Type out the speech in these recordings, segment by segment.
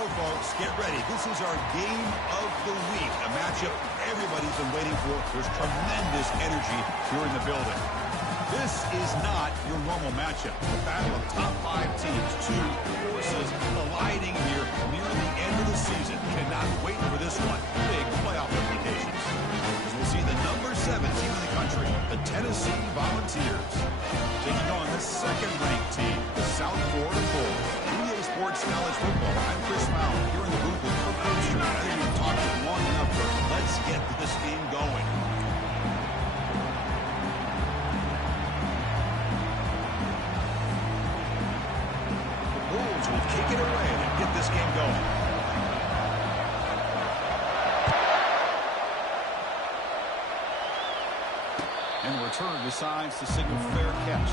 go, folks. Get ready. This is our game of the week, a matchup everybody's been waiting for. There's tremendous energy here in the building. This is not your normal matchup. A battle of top 5 teams, two forces colliding here near the end of the season. Cannot wait for this one. Big playoff implications. As we'll see the number 7 team in the country, the Tennessee Volunteers, taking on the second-ranked team, the South Florida Bulls. EA Sports College Football. I'm Chris Mallon here in the booth with Kirk Armstrong. I think we've talked long enough, Kirk. Let's get this game going. Will kick it away and get this game going. And the return decides to signal fair catch.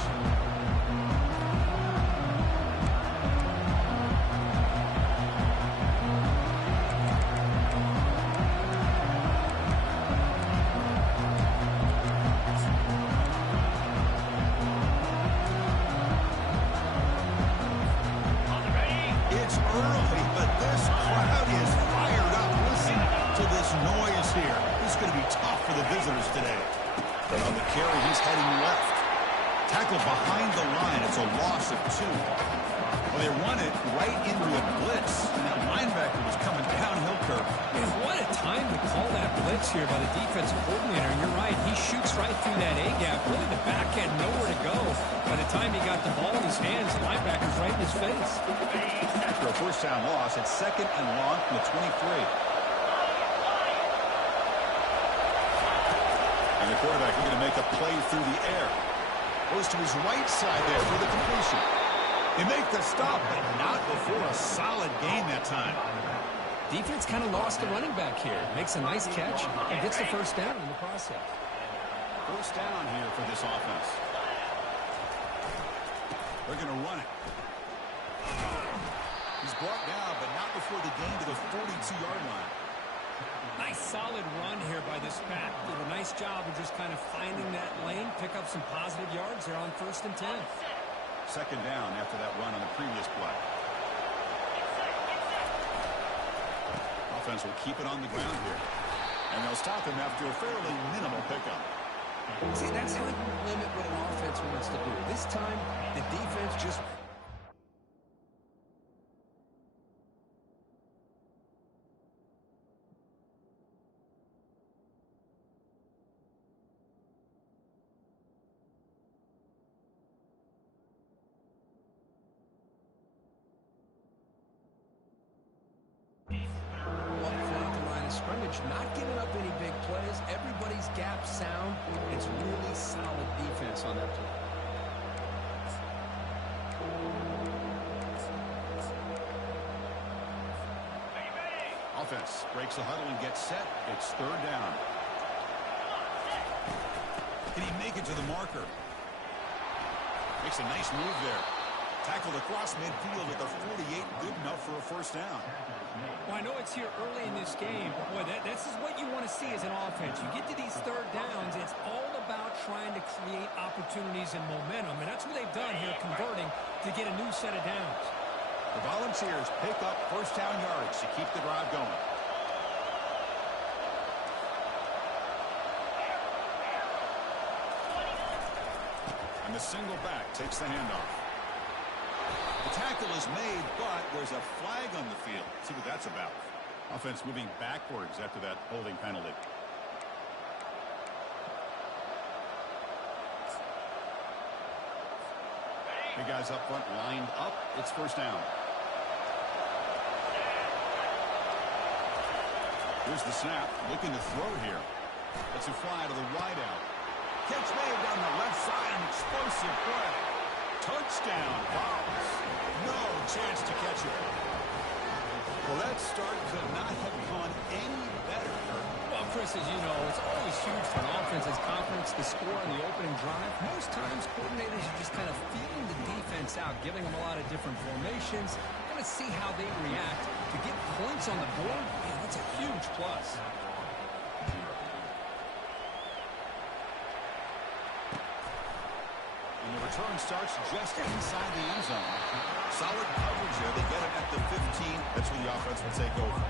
Behind the line, it's a loss of 2. Well, they run it right into a blitz, and that linebacker was coming downhill, Kirk. And what a time to call that blitz here by the defensive coordinator. And you're right, he shoots right through that A-gap. Really, the back had nowhere to go. By the time he got the ball in his hands, the linebacker's right in his face. After a first down loss, it's 2nd and long from the 23. And the quarterback is going to make a play through the air. Goes to his right side there for the completion. They make the stop, but not before a solid gain that time. Defense kind of lost the running back here. Makes a nice catch and gets the first down in the process. First down here for this offense. They're going to run it. He's brought down, but not before the gain to the 42-yard line. Nice solid run here by this back. Did a nice job of just kind of finding that lane, pick up some positive yards there on 1st and 10. 2nd down after that run on the previous play. Offense will keep it on the ground here. And they'll stop him after a fairly minimal pickup. See, that's how you limit what an offense wants to do. This time, the defense just... Not giving up any big plays. Everybody's gap sound. It's really solid defense on that play. Offense breaks the huddle and gets set. It's 3rd down. Can he make it to the marker? Makes a nice move there. Tackled across midfield at the 48. Good enough for a first down. Well, I know it's here early in this game, but boy, this is what you want to see as an offense. You get to these 3rd downs, it's all about trying to create opportunities and momentum, and that's what they've done here, converting to get a new set of downs. The Volunteers pick up first down yards to keep the drive going. And the single back takes the handoff. The tackle is made, but there's a flag on the field. Let's see what that's about. Offense moving backwards after that holding penalty. Big guys up front lined up. It's first down. Here's the snap. Looking to throw here. It's a fly to the wide out. Catch made down the left side. An explosive play. Touchdown, Vols. No chance to catch it. Well, that start could not have gone any better. Well, Chris, as you know, it's always huge for an offense's confidence to score on the opening drive. Most times, coordinators are just kind of feeling the defense out, giving them a lot of different formations. Going to see how they react. To get points on the board, man, that's a huge plus. And the Return starts just inside the end zone. Solid coverage there. They get it at the 15. That's where the offense will take over.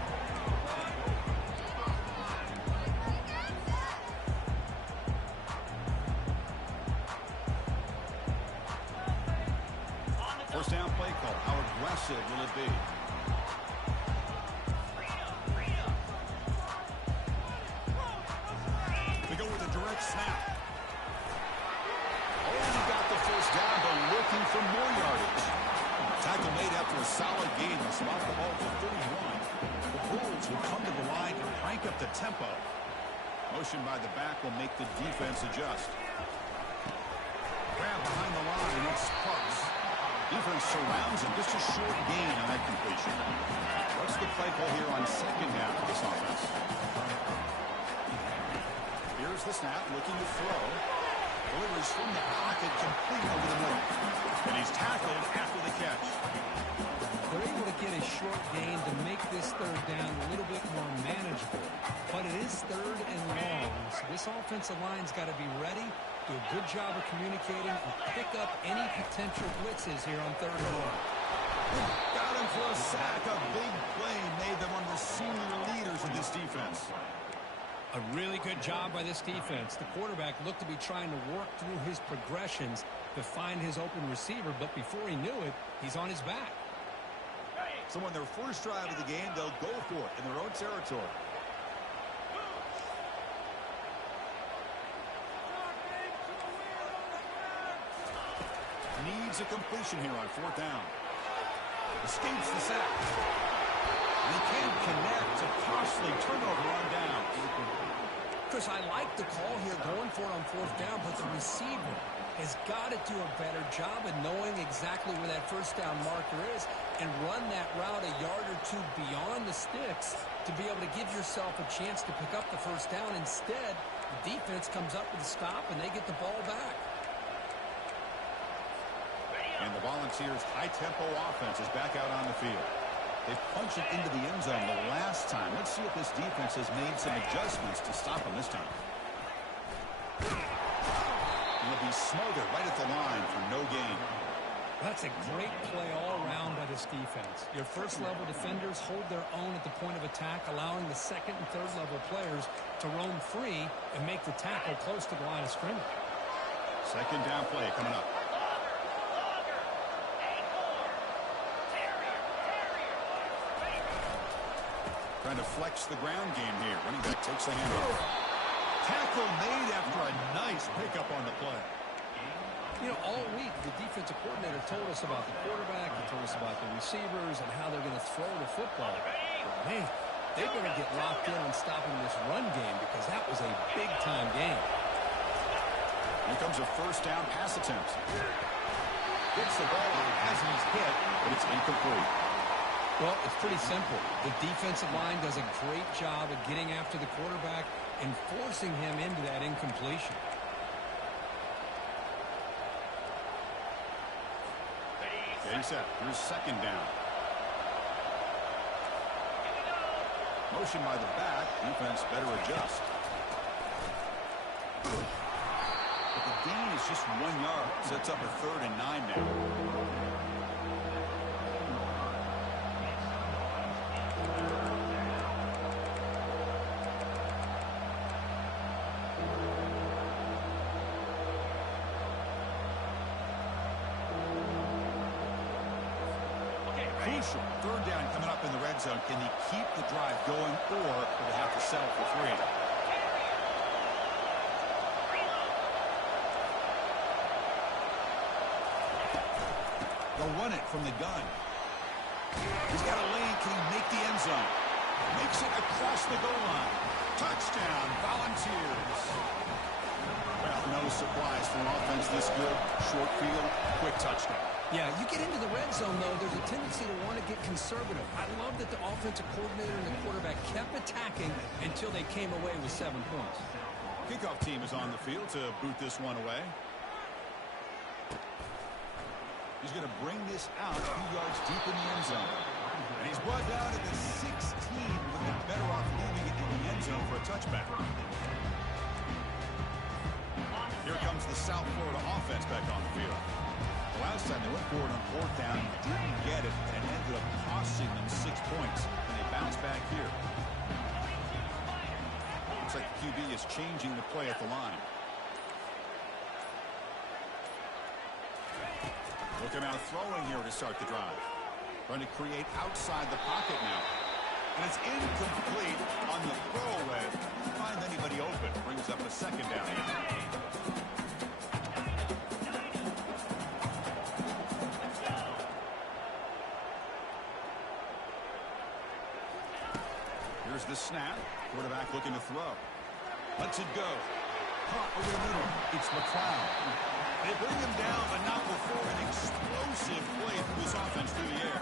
First down play call. How aggressive will it be? They go with a direct snap. Oh, he got the first down, but looking for more yardage. Tackle made after a solid gain. They'll spot the ball for 31. The Bulls will come to the line and crank up the tempo. Motion by the back will make the defense adjust. Grab behind the line, and it's Parks. Defense surrounds him. Just a short gain on that completion. What's the play call here on second down for this offense? Here's the snap, looking to throw. Delivers from the pocket, complete over the middle. And he's tackled after the catch. They're able to get a short gain to make this third down a little bit more manageable. But it is third and long, so this offensive line's got to be ready, do a good job of communicating, and pick up any potential blitzes here on third and long. Got him for a sack. A big play made them one of the senior leaders of this defense. A really good job by this defense. The quarterback looked to be trying to work through his progressions to find his open receiver, but before he knew it, he's on his back. So on their first drive of the game, they'll go for it in their own territory. Needs a completion here on fourth down. Escapes the sack. And he can't connect. A costly turnover on down. Chris, I like the call here going for it on fourth down, but the receiver has got to do a better job of knowing exactly where that first down marker is and run that route a yard or two beyond the sticks to be able to give yourself a chance to pick up the first down. Instead, the defense comes up with a stop and they get the ball back. And the Volunteers' high-tempo offense is back out on the field. They punched it into the end zone the last time. Let's see if this defense has made some adjustments to stop them this time. And it'll be smothered right at the line for no gain. That's a great play all around by this defense. Your first-level defenders hold their own at the point of attack, allowing the second and third-level players to roam free and make the tackle close to the line of scrimmage. Second down play coming up. Trying to flex the ground game here. Running back takes the handoff. Tackle made after a nice pickup on the play. You know, all week, the defensive coordinator told us about the quarterback, he told us about the receivers and how they're going to throw the football. Man, they better get locked in on stopping this run game because that was a big-time game. Here comes a first down pass attempt. Gets the ball out as he's hit, but it's incomplete. Well, it's pretty simple. The defensive line does a great job of getting after the quarterback and forcing him into that incompletion. Okay, set. Here's second down. Motion by the back. Defense better adjust. But the gain is just 1 yard. Sets up a 3rd and 9 now. Crucial. 3rd down coming up in the red zone. Can they keep the drive going, or will they have to settle for 3? They'll run it from the gun. He's got a lane. Can he make the end zone? Makes it across the goal line. Touchdown, Volunteers. Well, no surprise for an offense this good. Short field, quick touchdown. Yeah, you get into the red zone, though, there's a tendency to want to get conservative. I love that the offensive coordinator and the quarterback kept attacking until they came away with 7 points. Kickoff team is on the field to boot this one away. He's going to bring this out a few yards deep in the end zone. And he's brought down at the 16, looking better off leaving it in the end zone for a touchback. Here comes the South Florida offense. back on the field. The last time they went for it on fourth down, didn't get it, and ended up costing them 6 points. And they bounce back here. Looks like the QB is changing the play at the line. Looking out throwing here to start the drive. Trying to create outside the pocket now. And it's incomplete on the throwaway. Can't find anybody open. Brings up a second down. Here's the snap. Quarterback looking to throw. Lets it go. Caught over the middle. It's McLeod. They bring him down, but not before an explosive play through this offense through the air.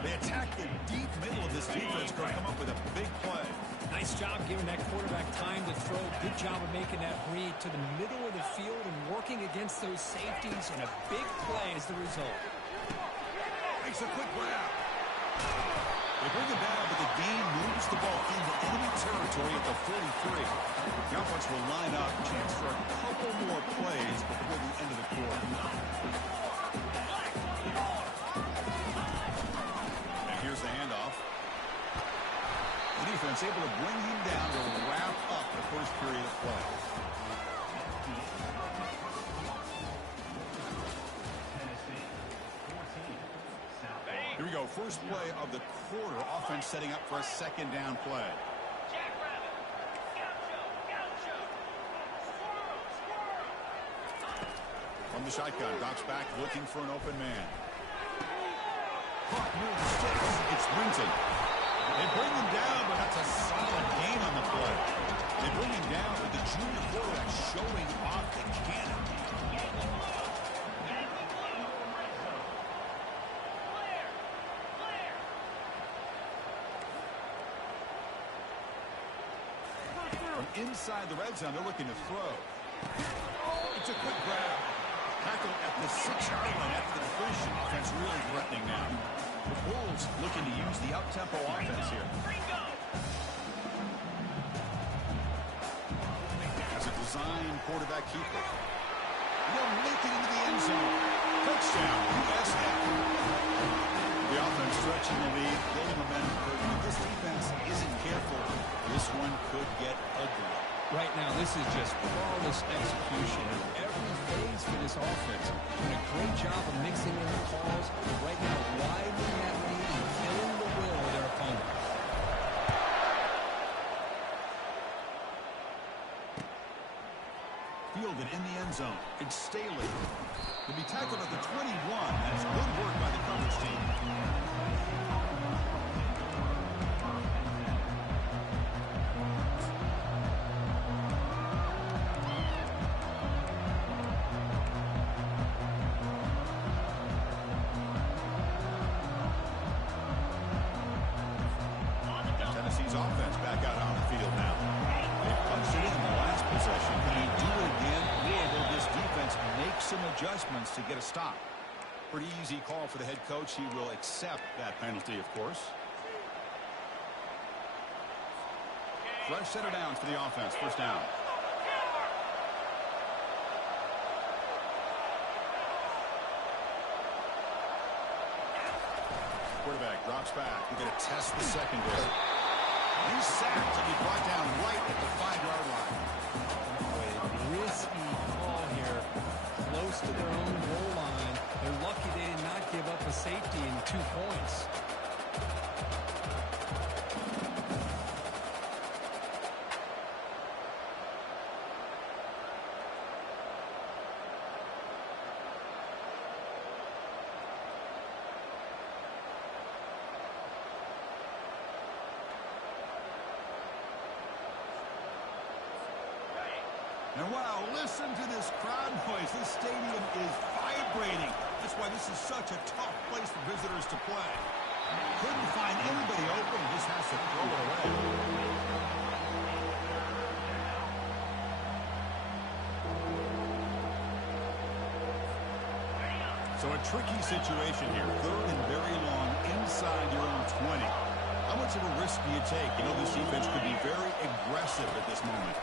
They attack the deep middle of this defense, to come up with a big play. Nice job giving that quarterback time to throw. Good job of making that read to the middle of the field and working against those safeties, and a big play is the result. Makes a quick grab. They bring him down, but the game moves the ball into enemy territory at the 43. The offense will line up. Chance for a couple more plays before the end of the quarter. And here's the handoff. The defense able to bring him down to wrap up the first period of play. Here we go. First play of the quarter. Offense setting up for a second down play. From the shotgun, drops back, looking for an open man. Caught near the sticks. It's Brinton. They bring him down, but that's a solid gain on the play. They bring him down with the junior quarterback showing off the cannon. From inside the red zone, they're looking to throw. It's a quick grab. Tackle at the 6-yard line after the completion. Offense really threatening now. The Bulls looking to use the up-tempo offense here. As a design quarterback keeper. They'll make it into the end zone. Touchdown, USF. The offense stretching the lead, building momentum. But if this defense isn't careful, this one could get ugly. Right now, this is just flawless execution in every phase for this offense. Doing a great job of mixing in the calls. Right now, widening that lead and killing the will of their opponent. Fielded in the end zone. It's Staley. He'll be tackled at the 21. That's good work by the coverage team. Tennessee's offense back out on the field now. They punched it in the last possession. Can he do it again, or will this defense make some adjustments to get a stop? Pretty easy call for the head coach. He will accept that penalty, of course. Fresh set of downs for the offense. First down. Quarterback drops back. We're going to test the secondary. He's sacked and he's brought down right at the 5-yard line. Risky call here. Close to their own goal line. They're lucky they did not give up a safety in 2 points. And wow, listen to this crowd noise. This stadium is vibrating. That's why this is such a tough place for visitors to play. Couldn't find anybody open. Just has to throw it away. So a tricky situation here. Third and very long inside your own 20. How much of a risk do you take? You know, this defense could be very aggressive at this moment.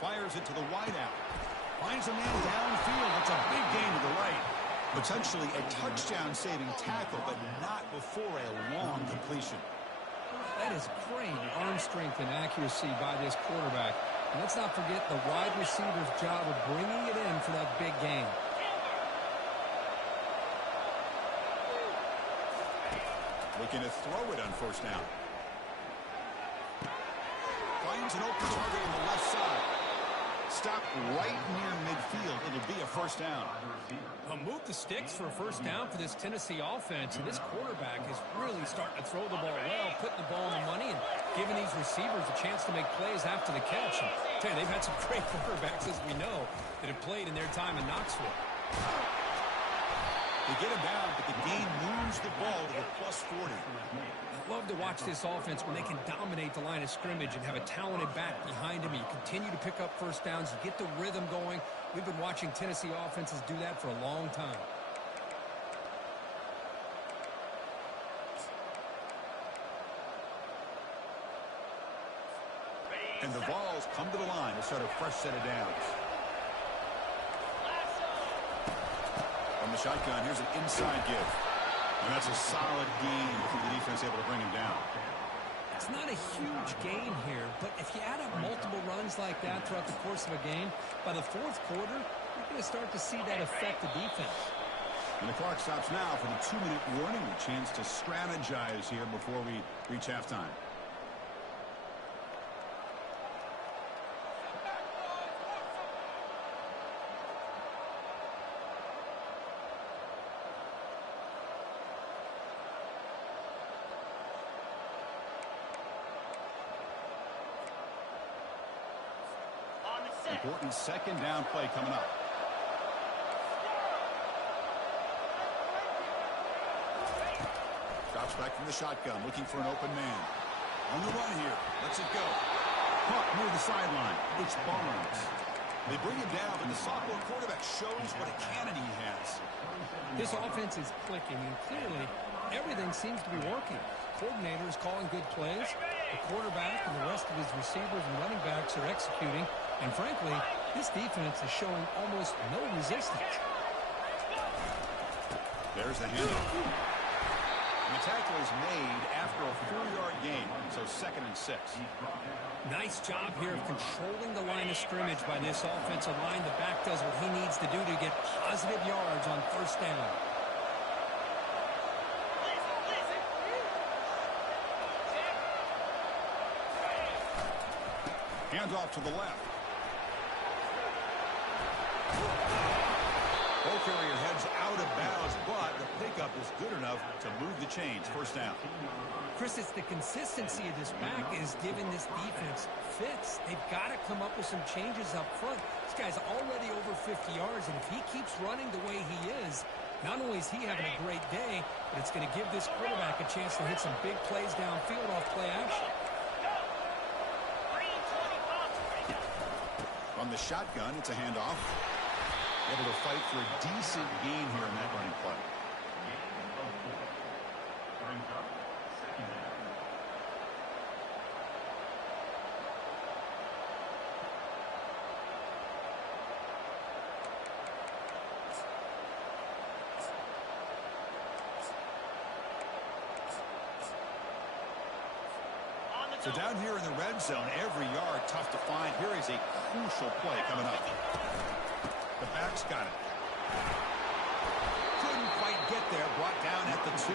Fires it to the wideout. Finds a man downfield. It's a big gain to the right. Potentially a touchdown-saving tackle, but not before a long completion. That is great arm strength and accuracy by this quarterback. And let's not forget the wide receiver's job of bringing it in for that big gain. Looking to throw it on first down. Finds an open target on the left side. Stop right near midfield. It'll be a first down. Move the sticks for a first down for this Tennessee offense. And this quarterback is really starting to throw the ball well, putting the ball on the money, and giving these receivers a chance to make plays after the catch. And I tell you, they've had some great quarterbacks, as we know, that have played in their time in Knoxville. They get him down, but the game moves the ball to the plus 40. I love to watch this offense when they can dominate the line of scrimmage and have a talented back behind him. You continue to pick up first downs. You get the rhythm going. We've been watching Tennessee offenses do that for a long time. And the Vols come to the line to start a fresh set of downs. From the shotgun, here's an inside give. And that's a solid gain for the defense able to bring him down. It's not a huge gain here, but if you add up multiple runs like that throughout the course of a game, by the fourth quarter, you're going to start to see that affect the defense. And the clock stops now for the 2-minute warning. A chance to strategize here before we reach halftime. Important second down play coming up. Drops back from the shotgun, looking for an open man. On the run here. Lets it go. Caught near the sideline. It's Barnes. They bring him down, but the sophomore quarterback shows what a cannon he has. This offense is clicking, and clearly everything seems to be working. Coordinator is calling good plays. The quarterback and the rest of his receivers and running backs are executing. And frankly, this defense is showing almost no resistance. There's the handoff. And the tackle is made after a 4-yard gain, so 2nd and 6. Nice job here of controlling the line of scrimmage by this offensive line. The back does what he needs to do to get positive yards on first down. Handoff to the left. Ball carrier heads out of bounds, but the pickup is good enough to move the chains. First down. Chris, it's the consistency of this back is giving this defense fits. They've got to come up with some changes up front. This guy's already over 50 yards, and if he keeps running the way he is, not only is he having a great day, but it's going to give this quarterback a chance to hit some big plays downfield off play action. From the shotgun, it's a handoff. Able to fight for a decent gain here in that running play. So down here in the red zone, every yard tough to find. Here is a crucial play coming up. The back's got it. Couldn't quite get there. Brought down at the 2.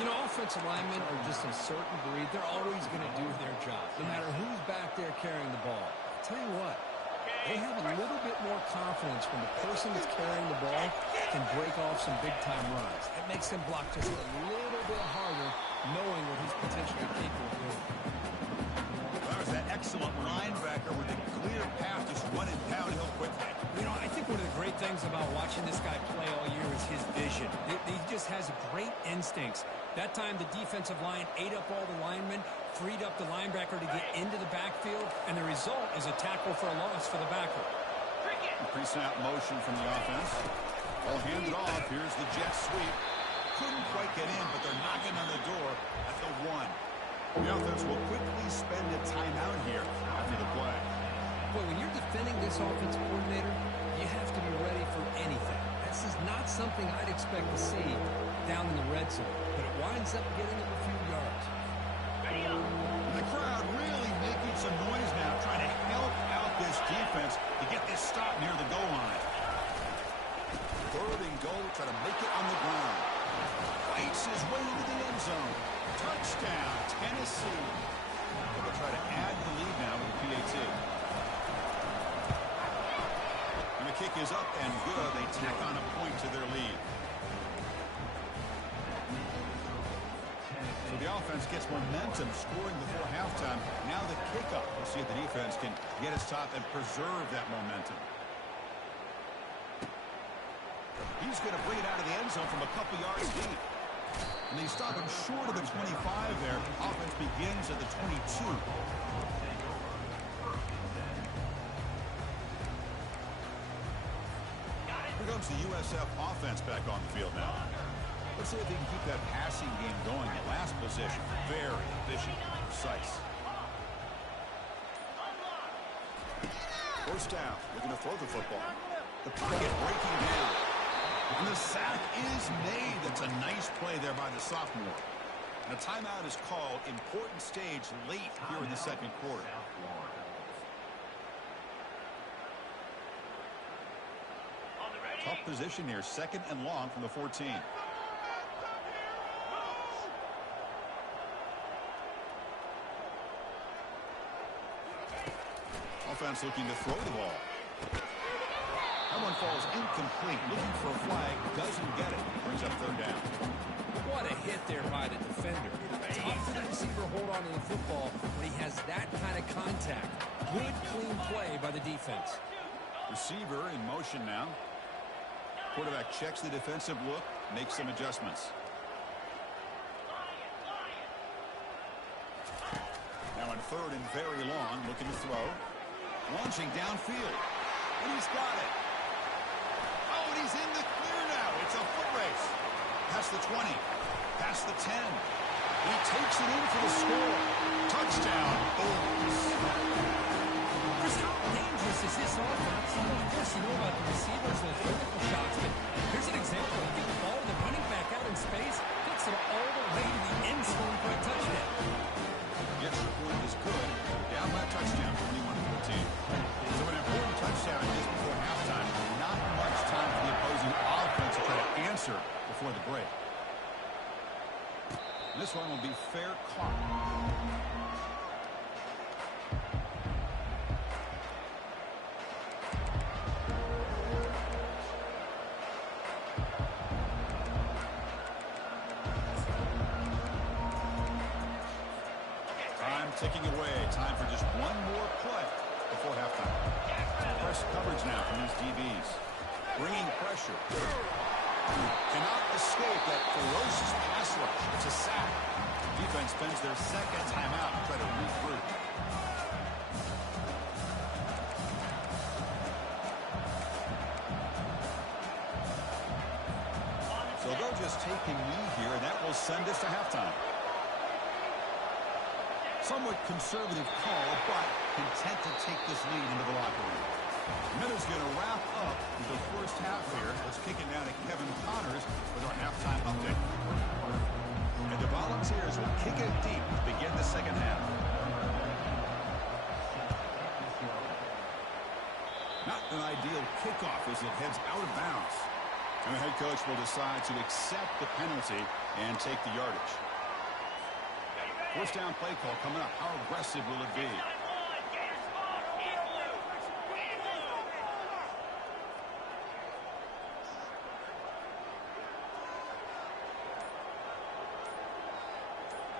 You know, offensive linemen are just a certain breed. They're always going to do their job, no matter who's back there carrying the ball. I'll tell you what, they have a little bit more confidence when the person that's carrying the ball can break off some big-time runs. It makes them block just a little bit harder, knowing what he's potentially capable of doing. There's that excellent linebacker with a clear path just running downhill quickly. You know, I think one of the great things about watching this guy play all year is his vision. He just has great instincts. That time, the defensive line ate up all the linemen, freed up the linebacker to get into the backfield, and the result is a tackle for a loss for the backer. Pre-snap motion from the offense. Ball handed off. Here's the jet sweep. Couldn't quite get in, but they're knocking on the door at the 1. The offense will quickly spend a timeout here after the play. Well, when defending this offensive coordinator, you have to be ready for anything. This is not something I'd expect to see down in the red zone, but it winds up getting him a few yards. And the crowd really making some noise now, trying to help out this defense to get this stop near the goal line. Third and goal, trying to make it on the ground. Fights his way into the end zone. Touchdown, Tennessee. They'll try to add the lead now with the PAT. And the kick is up and good. They tack on a point to their lead. So the offense gets momentum, scoring before halftime. Now the kickoff. We'll see if the defense can get a stop and preserve that momentum. He's going to bring it out of the end zone from a couple yards deep. And they stop him short of the 25 there. Offense begins at the 22. Here comes the USF offense back on the field now. Let's see if they can keep that passing game going. The last possession, very efficient and precise. First down, looking to throw the football. The pocket breaking down. And the sack is made. That's a nice play there by the sophomore. And a timeout is called. Important stage late here in the second quarter. Tough position here. Second and long from the 14. Offense looking to throw the ball. That one falls incomplete. Looking for a flag. Doesn't get it. Brings up third down. What a hit there by the defender. Tough for the receiver hold on to the football when he has that kind of contact. Good, clean play by the defense. Receiver in motion now. Quarterback checks the defensive look, makes some adjustments. Now in third and very long, looking to throw. Launching downfield. And he's got it. Oh, and he's in the clear now. It's a foot race. Past the 20. Past the 10. He takes it in for the score. Touchdown, Bulls. Chris, how dangerous is this offense? Of course, you know about the receivers and the vertical shots, but here's an example. You get the ball and the running back out in space, gets it all the way to the end zone for a touchdown. The extra point is good. Down by a touchdown, 21-14. So an important touchdown just before halftime. Not much time for the opposing offense to try to answer before the break. This one will be fair caught. Time ticking away. Time for just one more play before halftime. Press coverage now from these DBs. Bringing pressure. Cannot escape that ferocious pass rush. It's a sack. Defense spends their second timeout to try to regroup. So they'll just take a knee here, and that will send us to halftime. Somewhat conservative call, but content to take this lead into the locker room. Minutes going to wrap up the first half here. Let's kick it down to Kevin Connors with our halftime update. And the Volunteers will kick it deep to begin the second half. Not an ideal kickoff as it heads out of bounds. And the head coach will decide to accept the penalty and take the yardage. First down play call coming up. How aggressive will it be?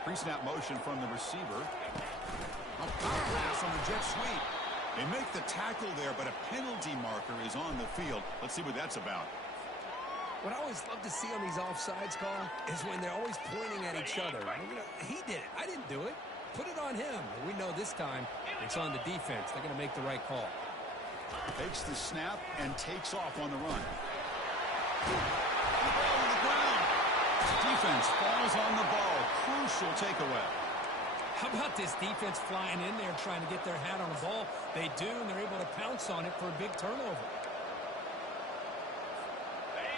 Pre-snap motion from the receiver. A power pass on the jet sweep. They make the tackle there, but a penalty marker is on the field. Let's see what that's about. What I always love to see on these offsides call is when they're always pointing at each other. You know, he did it. I didn't do it. Put it on him. And we know this time it's on the defense. They're going to make the right call. Takes the snap and takes off on the run. The ball on the ground. Defense falls on the ball. Crucial takeaway. How about this defense flying in there trying to get their hat on the ball? They do, and they're able to pounce on it for a big turnover.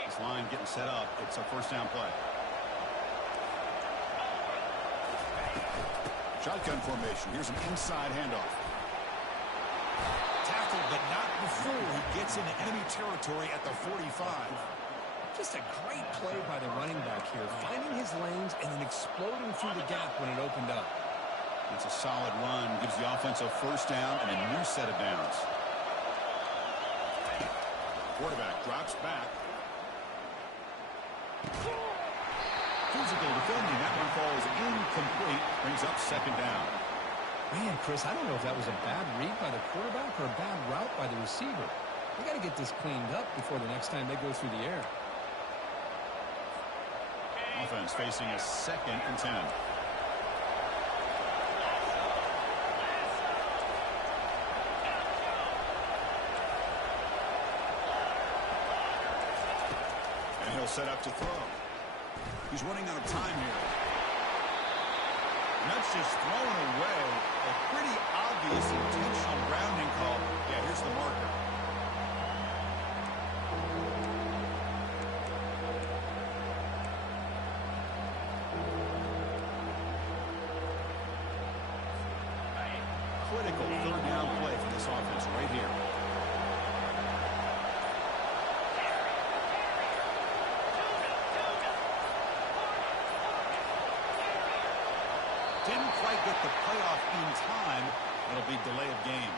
This line getting set up. It's a first down play. Shotgun formation. Here's an inside handoff. Tackled, but not before he gets into enemy territory at the 45. Just a great play by the running back here, finding his lanes and then exploding through the gap when it opened up. It's a solid run. Gives the offense a first down and a new set of downs. Quarterback drops back. Physical defending. That one falls incomplete. Brings up second down. Man, Chris, I don't know if that was a bad read by the quarterback or a bad route by the receiver. They got to get this cleaned up before the next time they go through the air. Offense facing a 2nd and 10. And he'll set up to throw. He's running out of time here. And that's just thrown away. A pretty obvious intentional grounding call. Yeah, here's the marker. Critical third down play for this offense right here. Didn't quite get the playoff in time. It'll be delay of game.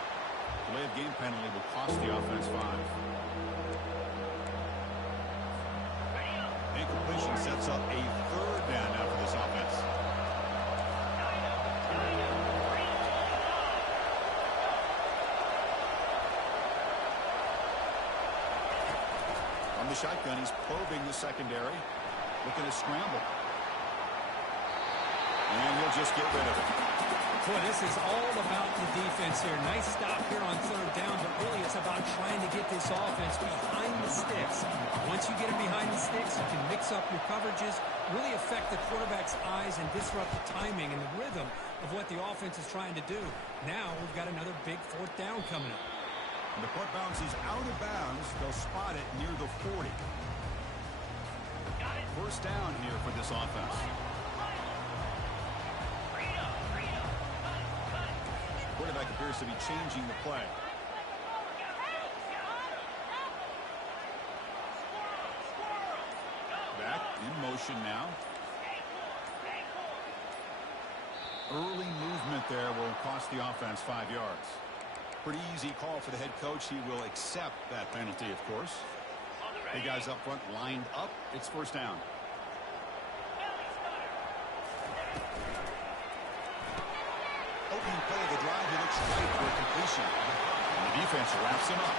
Delay of game penalty will cost the offense 5. Incompletion sets up a third down now for this offense. From the shotgun, he's probing the secondary. Looking to scramble. And he'll just get rid of it. Boy, this is all about the defense here. Nice stop here on third down, but really it's about trying to get this offense behind the sticks. Once you get it behind the sticks, you can mix up your coverages, really affect the quarterback's eyes and disrupt the timing and the rhythm of what the offense is trying to do. Now we've got another big 4th down coming up. And the punt bounces out of bounds. They'll spot it near the 40. First down here for this offense. Quarterback appears to be changing the play. Back in motion now. Early movement there will cost the offense 5 yards. Pretty easy call for the head coach. He will accept that penalty, of course. Big guys up front lined up. It's first down. Opening play of the drive, he looks right for a completion. And the defense wraps him up.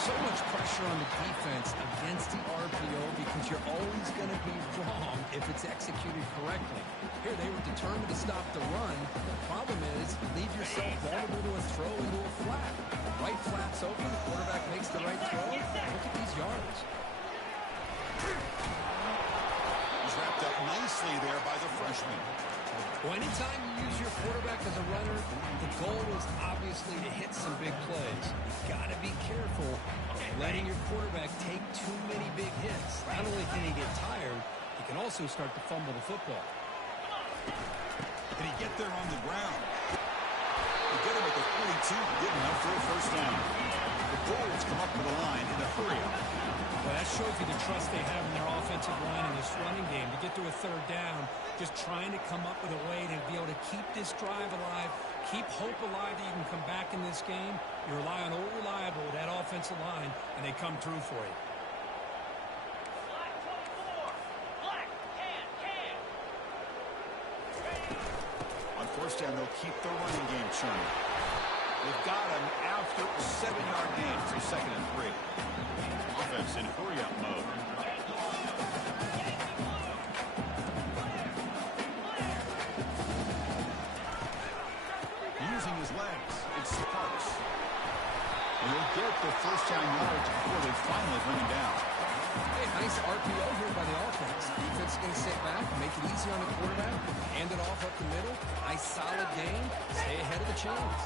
So much pressure on the defense against the RPO because you're always going to be wrong if it's executed correctly. Here they were determined to stop the run. The problem is you leave yourself vulnerable to a throw into a flat. Right flat's open, the quarterback makes the right throw. Look at these yards. He's wrapped up nicely there by the freshman. Well, anytime you use your quarterback as a runner, the goal is obviously to hit some big plays. You've got to be careful of letting your quarterback take too many big hits. Not only can he get tired, he can also start to fumble the football. Did he get there on the ground? He get him at the 42, good enough for a first down. The Bulls come up to the line in a hurry. Well, that shows you the trust they have in their offensive line in this running game. To get to a third down, just trying to come up with a way to be able to keep this drive alive, keep hope alive that you can come back in this game. You rely on Old Reliable, that offensive line, and they come through for you. On first down, they'll keep the running game churning. They've got him after a 7-yard gain, so 2nd and 3. Offense in hurry-up mode. Using his legs, it's Sparks. And he'll get the first down yards before they finally bring him down. Hey, nice RPO here by the offense. Defense is going to sit back, make it easy on the quarterback, hand it off up the middle. Nice solid game. Stay ahead of the chains.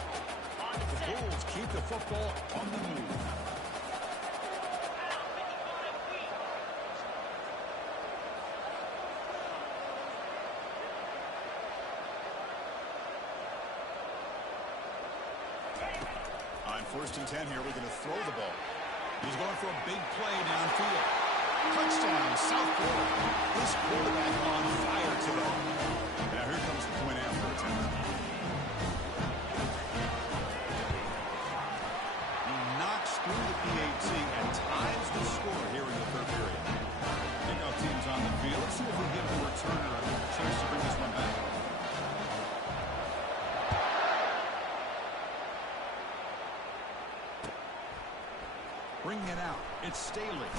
The Bulls keep the football on the move. On 1st and 10 here, we're going to throw the ball. He's going for a big play downfield. Touchdown, South Florida. This quarterback on fire today. Now here comes the point after attempt. He knocks through the PAT and ties the score here in the 3rd period. Kickoff team's on the field. Let's see if we give the returner a chance to bring this one back. Bringing it out. It's Staley.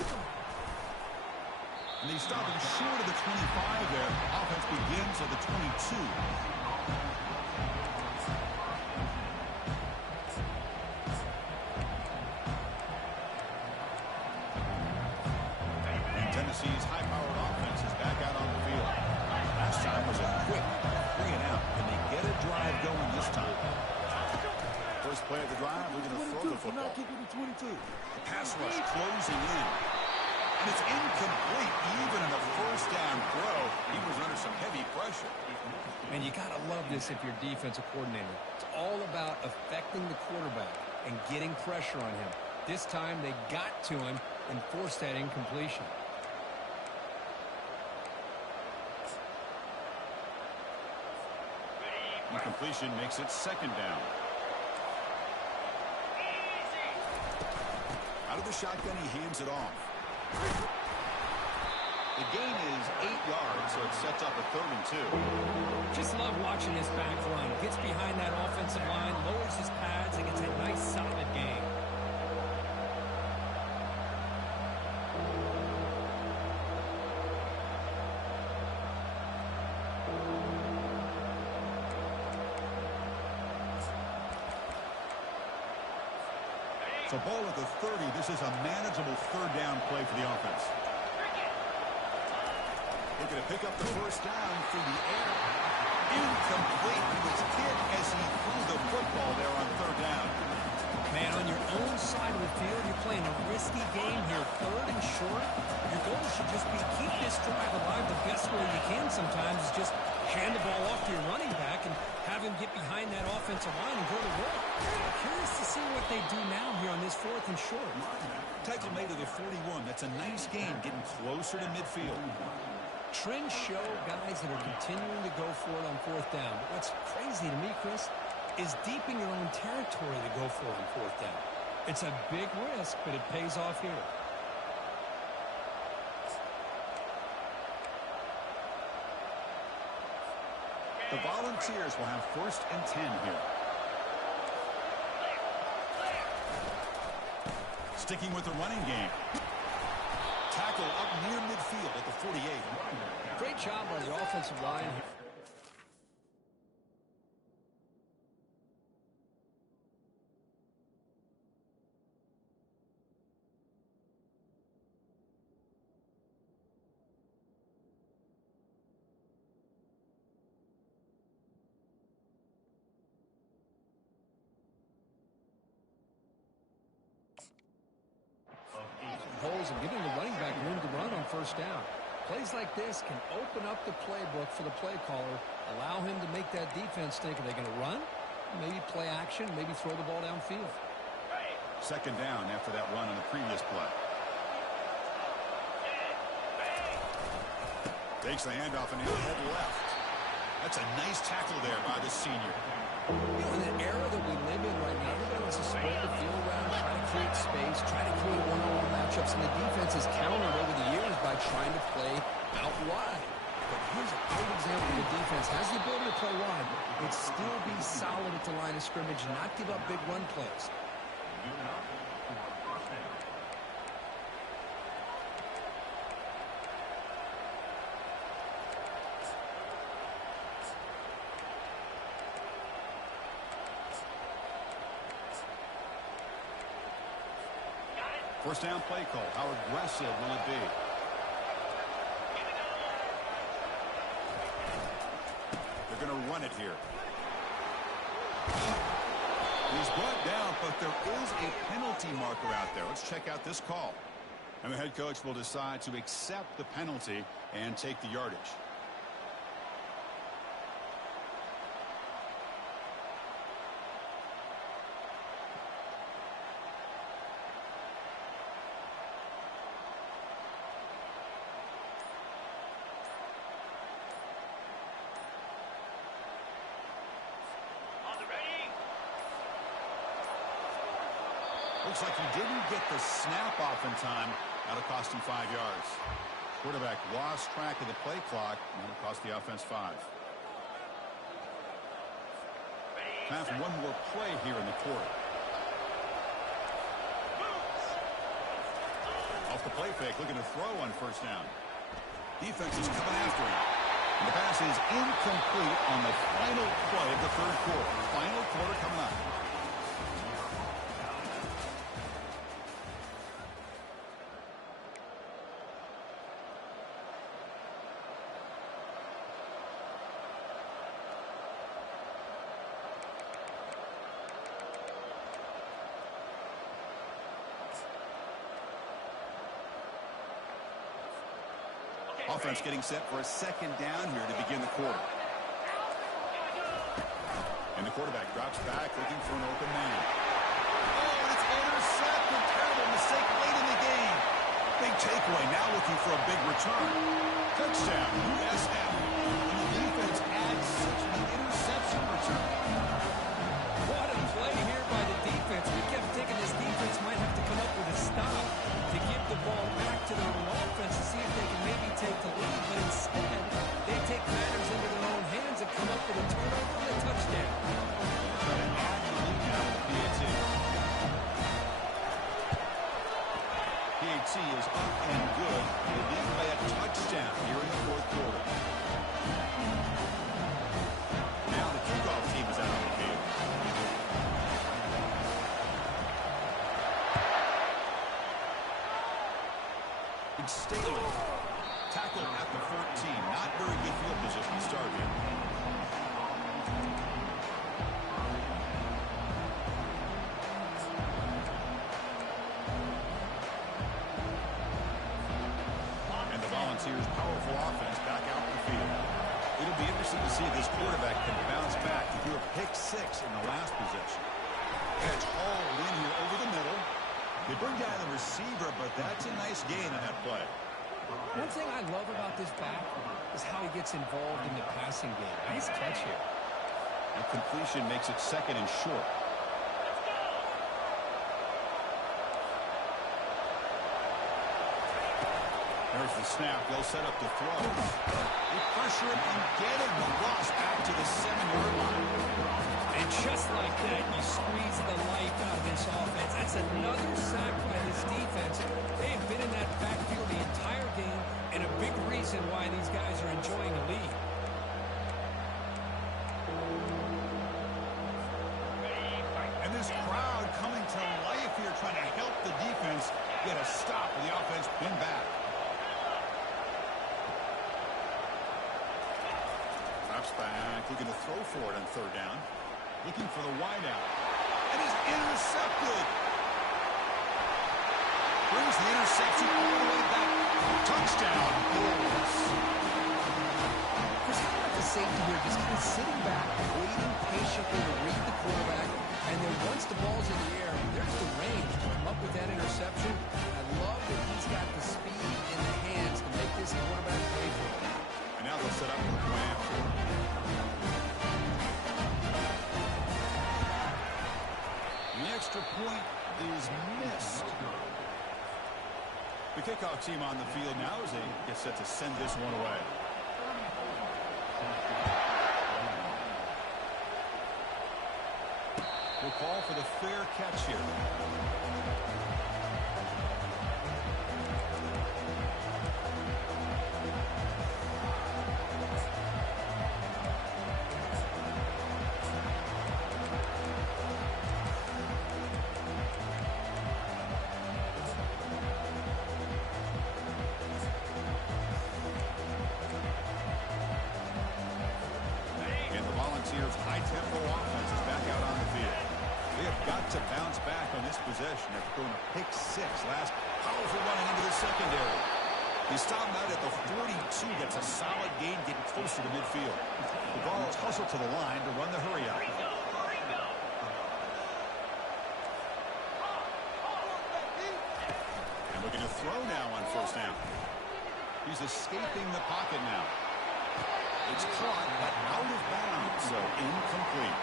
And they stop him short of the 25 there. Offense begins at the 22. And Tennessee's high-powered offense is back out on the field. Last time was a quick 3 and out. And they get a drive going this time. First play of the drive, we're going to throw the football. The pass rush closing in. And it's incomplete even in a first down throw. He was under some heavy pressure. And you got to love this if you're defensive coordinator. It's all about affecting the quarterback and getting pressure on him. This time they got to him and forced that incompletion. Incompletion makes it 2nd down. Out of the shotgun, he hands it off. The gain is 8 yards, so it sets up a 3rd and 2. Just love watching this back run. Gets behind that offensive line, lowers his pads, and gets a nice solid gain. So ball at the 30. This is a manageable 3rd down play for the offense. Looking to pick up the 1st down through the air. Incomplete. He was hit as he threw the football there on 3rd down. Man, on your own side of the field, you're playing a risky game here. 3rd and short. Your goal should just be keep this drive alive the best way you can sometimes is just hand the ball off to your running back and have him get behind that offensive line and go to work. Curious to see what they do now here on this 4th and short. Tackle made to the 41. That's a nice gain, getting closer to midfield. Trends show guys that are continuing to go for it on 4th down. But what's crazy to me, Chris, is deep in your own territory to go for it on 4th down. It's a big risk, but it pays off here. The Volunteers will have 1st and 10 here. Sticking with the running game. Tackle up near midfield at the 48. Great job by the offensive line. Holes and giving the running back room to run on 1st down. Plays like this can open up the playbook for the play caller, allow him to make that defense think, are they going to run? Maybe play action, maybe throw the ball downfield. 2nd down after that run on the previous play. Takes the handoff and he'll head left. That's a nice tackle there by the senior. You know, in the era that we live in right now, everybody wants to spread the field around, try to create space, try to create one-on-one matchups, and the defense has countered over the years by trying to play out wide. But here's a great example of the defense. Has the ability to play wide, but still be solid at the line of scrimmage and not give up big run plays. First down play call. How aggressive will it be? They're going to run it here. He's brought down, but there is a penalty marker out there. Let's check out this call. And the head coach will decide to accept the penalty and take the yardage. Looks like he didn't get the snap off in time. That'll cost him 5 yards. Quarterback lost track of the play clock. That'll cost the offense 5. Time for one more play here in the quarter. Off the play fake, looking to throw on first down. Defense is coming after him. And the pass is incomplete on the final play of the third quarter. Final quarter coming up. Offense getting set for a second down here to begin the quarter. And the quarterback drops back looking for an open man. Oh, it's intercepted. Terrible mistake late in the game. Big takeaway. Now looking for a big return. Touchdown, USF. And the defense adds such an interception return. What a play here by the defense. We kept thinking this defense might have to come up with a stop to give the ball back to their own offense to see if they can maybe take the lead, but instead they take matters into their own hands and come up with a turnover and a touchdown. Try to add the lead now with PAT. PAT is up and good. They lead by a touchdown here in the fourth quarter. Now the kickoff team is out on the field. Staley tackled at the 14. Not very good field position to start here. And the Volunteers' powerful offense back out in the field. It'll be interesting to see if this quarterback can bounce back. He threw a pick 6 in the last possession. Catch hauled in here over the middle. They bring down the receiver, but that's a nice gain on that play. One thing I love about this back is how he gets involved in the passing game. Nice catch here. And completion makes it second and short. There's the snap. They'll set up the throw. They pressure him and get him. The loss back to the 7-yard line. And just like that, you squeeze the life out of this offense. That's another sack by this defense. They've been in that backfield the entire game, and a big reason why these guys are enjoying a lead. And this crowd coming to life here, trying to help the defense get a stop with the offense pinned back. Drops back, looking to throw for it on third down. Looking for the wideout. And he's intercepted. Brings the interception all the way back. Touchdown, Bulls. Chris, how about the safety here? Just kind of sitting back, waiting patiently to read the quarterback. And then once the ball's in the air, there's the range to come up with that interception. I love that he's got the speed in the hands to make this quarterback play for him. And now they'll set up the plan for him. The extra point is missed. The kickoff team on the field now as they get set to send this one away. We'll call for the fair catch here. on this possession after throwing a pick six last. Powerful running into the secondary. He stopped out at the 42. Gets a solid gain getting closer to midfield. The ball is hustled to the line to run the hurry up. And looking to throw now on first down. He's escaping the pocket now. It's caught, but out of bounds, so incomplete.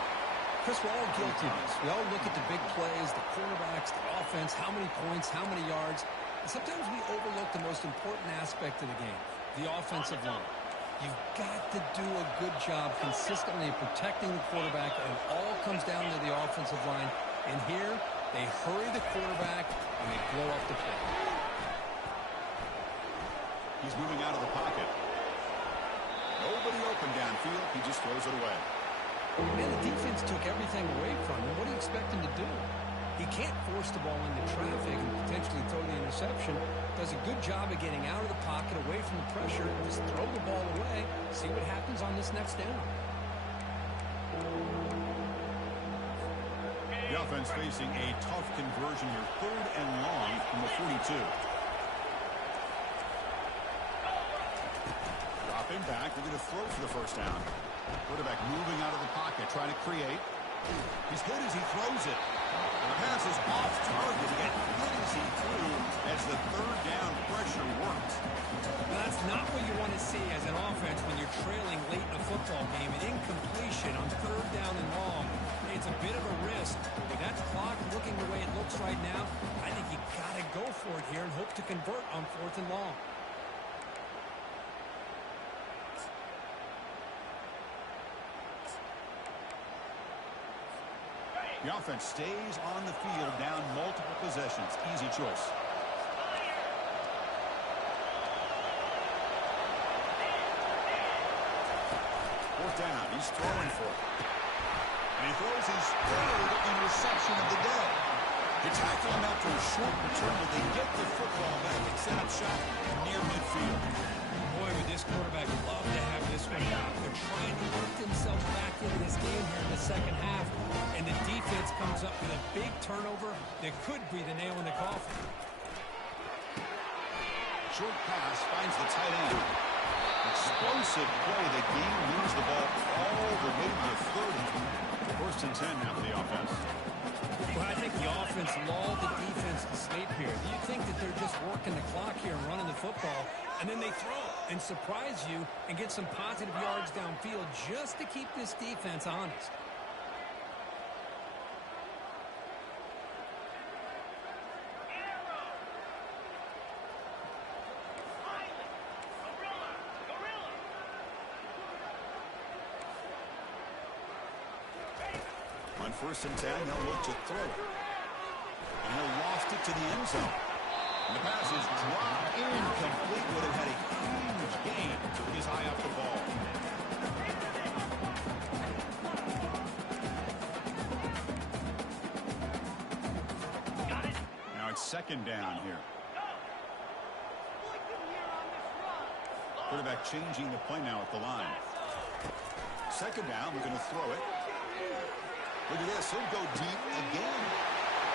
Chris, we're all guilty of this. We all look at the big plays, the quarterbacks, the offense, how many points, how many yards. And sometimes we overlook the most important aspect of the game, the offensive line. You've got to do a good job consistently protecting the quarterback, and it all comes down to the offensive line. And here, they hurry the quarterback, and they blow up the play. He's moving out of the pocket. Nobody open downfield. He just throws it away. Man, the defense took everything away from him. What do you expect him to do? He can't force the ball into traffic and potentially throw the interception. Does a good job of getting out of the pocket, away from the pressure, and just throw the ball away. See what happens on this next down. The offense facing a tough conversion here. 3rd and long from the 42. Dropping back. They're going to throw for the first down. Quarterback moving out of the pocket, trying to create. He's hit as he throws it. The pass is off target. He got hit as he threw as the 3rd down pressure works. Now, that's not what you want to see as an offense when you're trailing late in a football game. An incompletion on 3rd down and long. It's a bit of a risk. With that clock looking the way it looks right now, I think you got to go for it here and hope to convert on 4th and long. The offense stays on the field, down multiple possessions. Easy choice. 4th down. He's throwing for it. And he throws his 3rd interception of the day. They tackle him after a short return, but they get the football back and set up shop near midfield. Boy, would this quarterback love to have this one back. They're trying to work themselves back into this game here in the second half. And the defense comes up with a big turnover that could be the nail in the coffin. Short pass finds the tight end. Explosive play. The game moves the ball all the way to the 30. 1st and 10 now for the offense. Well, I think the offense lulled the defense to sleep here. Do you think that they're just working the clock here and running the football, and then they throw and surprise you and get some positive yards downfield just to keep this defense honest? On 1st and 10, they'll look to throw it. And he'll lost it to the end zone. And the pass is dropped incomplete. Would have had a huge gain. He's high up the ball. Now it's 2nd down here. Quarterback changing the play now at the line. 2nd down, we're going to throw it. Look at this. He'll go deep again.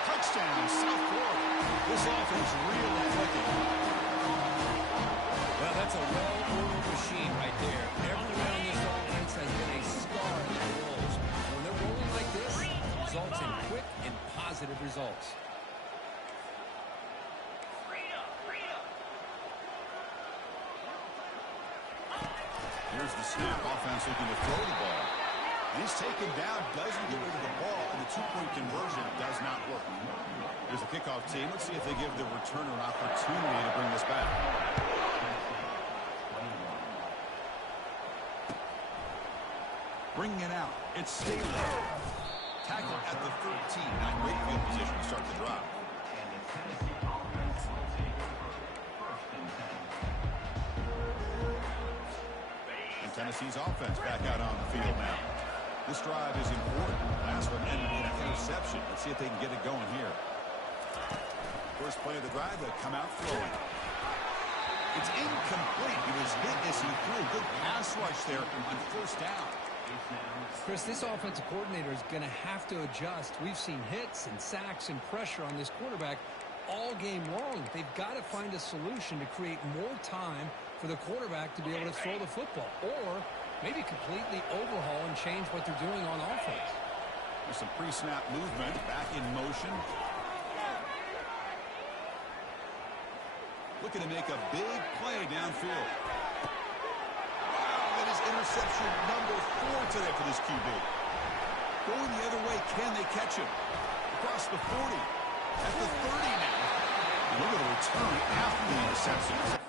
Touchdown, South Florida. This offense really clicking. Well, that's a well-oiled machine right there. Everyone on this offense has been a star in their roles. When they're rolling like this, it results in quick and positive results. Here's the snap. Offense looking to throw the ball. He's taken down, doesn't get rid of the ball, and the 2-point conversion does not work. Here's the kickoff team. Let's see if they give the returner an opportunity to bring this back. Bringing it out. It's Staley. Tackle at the 13. Not great field position to start the drive. And Tennessee's offense back out on the field now. This drive is important. Last one ended in an interception. Let's see if they can get it going here. First play of the drive, they come out throwing. It's incomplete. He was hit as he threw. Good pass rush there on 1st down. Chris, this offensive coordinator is going to have to adjust. We've seen hits and sacks and pressure on this quarterback all game long. They've got to find a solution to create more time for the quarterback to be able to throw the football, or maybe completely overhaul and change what they're doing on offense. There's some pre-snap movement, back in motion. Looking to make a big play downfield. Wow, that is interception number 4 today for this QB. Going the other way, can they catch him? Across the 40, at the 30 now. And look at the return after the interception.